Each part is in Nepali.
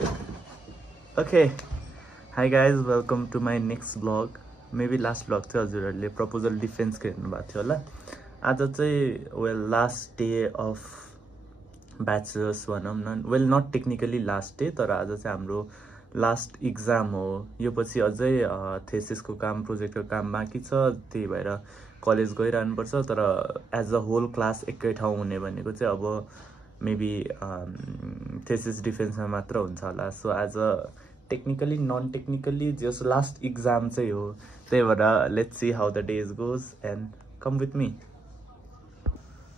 Okay, hi guys, welcome to my next vlog. Maybe last vlog थियो हजुरहरुले प्रपोजल डिफेन्स को हेर्नु भएको थियो होला. आज चाहिँ well last day of bachelors भनौं न. Well not technically last day, तर आज चाहिँ हाम्रो लास्ट एक्जाम हो. यो पछि अझै थेसिसको काम, प्रोजेक्टको काम बाँकी छ, त्यही भएर कलेज गइरहनु पर्छ. तर एज अ होल क्लास एकै ठाउँ हुने भनेको चाहिँ अब मेबी थेसिस डिफेन्समा मात्र हुन्छ होला. So as a technically non technically जस लास्ट एक्जाम चाहिँ हो, त्यही भएर let's see how the days goes and come with me.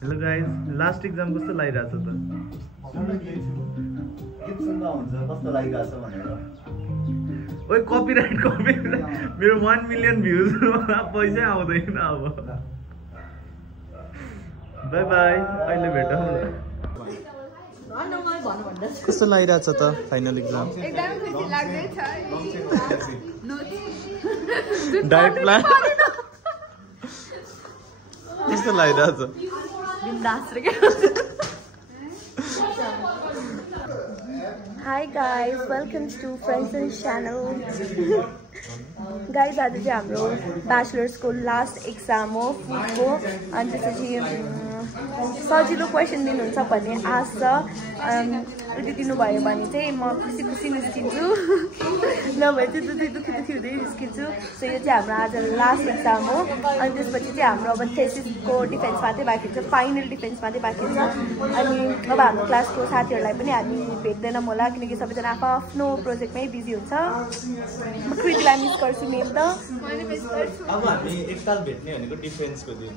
Hello guys, last exam कस्तो लागिरहेछ त? गीत सुन्दा हुन्छ कस्तो लागिरहेछ भनेर. ओइ कपिराइट मेरो 1 मिलियन भ्युज पैसै आउँदैन अब. बाई बाई, अहिले भेटौँ. कस्तो लागिरहेछ त फाइनल एक्जाम? एकदम खुसी लाग्दैछ. डाइट प्लान कस्तो लागिरहेछ? Hi guys, welcome to Friends and Channel. Guys, आज चाहिँ हाम्रो ब्याचलर्स को लास्ट एक्जाम हो फुडको. अनि त्यसपछि सजिलो क्वेसन दिनुहुन्छ भन्ने आशा यदि दिनुभयो भने चाहिँ म खुसी खुसी निस्किन्छु, नभए चाहिँ दुखी हुँदै निस्किन्छु. सो यो चाहिँ हाम्रो आज लास्ट एक्जाम हो. अनि त्यसपछि चाहिँ हाम्रो अब थेसिसको डिफेन्स मात्रै बाँकी छ, फाइनल डिफेन्स मात्रै बाँकी छ. अनि अब हाम्रो क्लासको साथीहरूलाई पनि हामी भेट्दैनौँ होला, किनकि सबैजना आफ्नो प्रोजेक्टमै बिजी हुन्छ. म कृतिलाई मिस गर्छु मेम त. अब हामी एकताल भेट्ने भनेको डिफेन्सको दिन,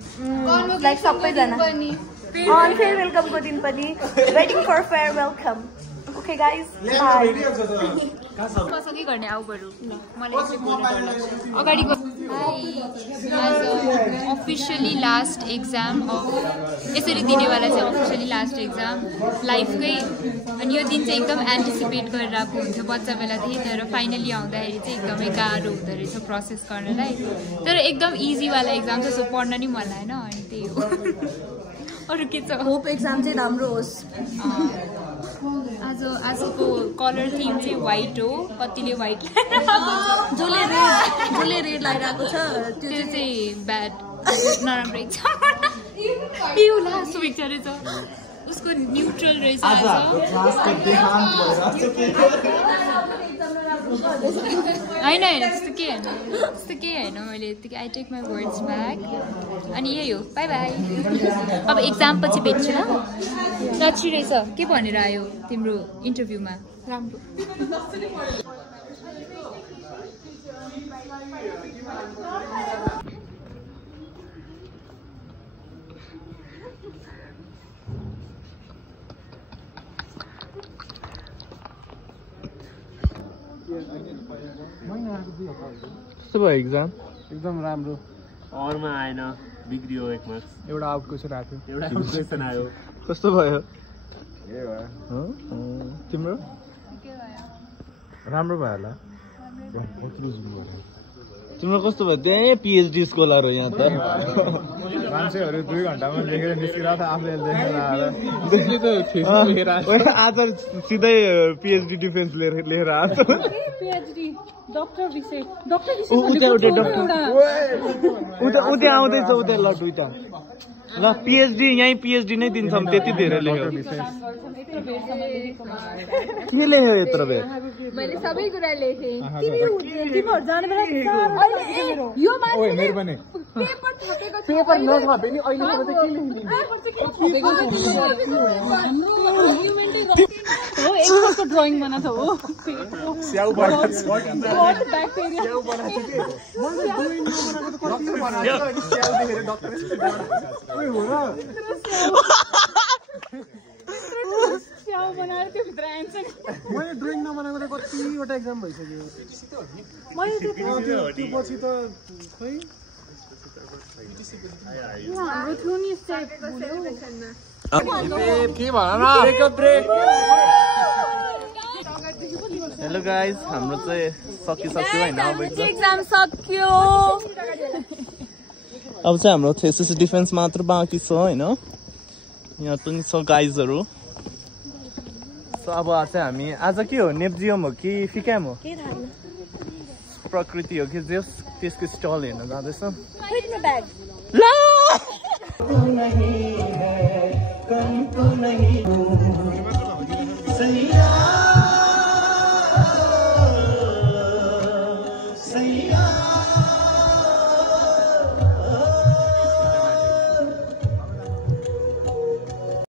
लाइक सबैजना अन फेयरवेलकमको दिन पनि. वेटिङ फर फेयरवेलकम. Okay guys, bye. कसरी गर्ने आउ बरु मलाई यसै बोल्न डर लाग्छ. अगाडिको आज अफिसियली लास्ट एक्जाम अफ यसरी दिनेवाला चाहिँ अफिसियली लास्ट एक्जाम लाइफकै. अनि यो दिन चाहिँ एकदम एन्टिसिपेट गरेर आएको हुन्थ्यो बच्चा बेलादेखि, तर फाइनली आउँदाखेरि चाहिँ एकदमै गाह्रो हुँदो रहेछ प्रोसेस गर्नलाई. तर एकदम इजीवाला एक्जाम छ, सो पढ्न नि मन लागेन. अनि त्यही हो. अरू के छ? होप एक्जाम चाहिँ राम्रो होस्. आजको कलर थिम चाहिँ व्हाइट हो. कतिले व्हाइट जसले रेड लगाइरहेको छ त्यो चाहिँ ब्याड, नराम्रो एक्जाम. यो लास्ट पिक्चर रहेछ उसको, न्युट्रल रहेछ आज. होइन त्यस्तो केही होइन. मैले यत्तिकै I take my words back. अनि यही हो, बाई बाई. अब एक्जाम पछि भेट्छु ल. नची रहेछ. के भनेर आयो तिम्रो इन्टरभ्यूमा? राम्रो. कस्तो भयो एक्जाम? एकदम राम्रो. अरूमा आएन, बिग्रियो 1 मार्क्स. एउटा आउट क्वेसन आएको थियो. एउटा क्वेसन आयो. कस्तो भयो? ए भयो. तिम्रो राम्रो भयो होला. तिम्रो कस्तो भयो? त्यही पिएचडी स्कलर हो यहाँ त. मान्छेहरू 2 घण्टामा लेखेर निस्किरहेको छ, आफूले आज सिधै पिएचडी डिफेन्स लिएर आएको. उता आउँदैछ उता. ल दुईटा ल पिएचडी यहीँ पिएचडी नै दिन्छौँ, त्यति धेरै लेख्यो. के लेख्यो यत्रो बेर? मैले सबै कुरा लेखेँ. मेरो पनि पेपर नछापे नि अहिले के लेख्ने ड्राइङ बनाएको हो. स्याउ मैले ड्रइङ नबनाएको त कतिवटा एक्जाम भइसक्यो. त्यो पछि त खै के भन न. हेलो गाइज, हाम्रो चाहिँ सकिसक्यो होइन. अब एक्जाम सक्यो. अब चाहिँ हाम्रो थेसिस डिफेन्स मात्र बाँकी छ होइन. यहाँ पनि छ गाइजहरू. सो अब चाहिँ हामी आज के हो नेप्जियम हो कि फिक्याम हो के थाहा छैन प्रकृति हो कि जेस त्यसको स्टल हेर्न जाँदैछौँ खोइ तिम्रो ब्याग ल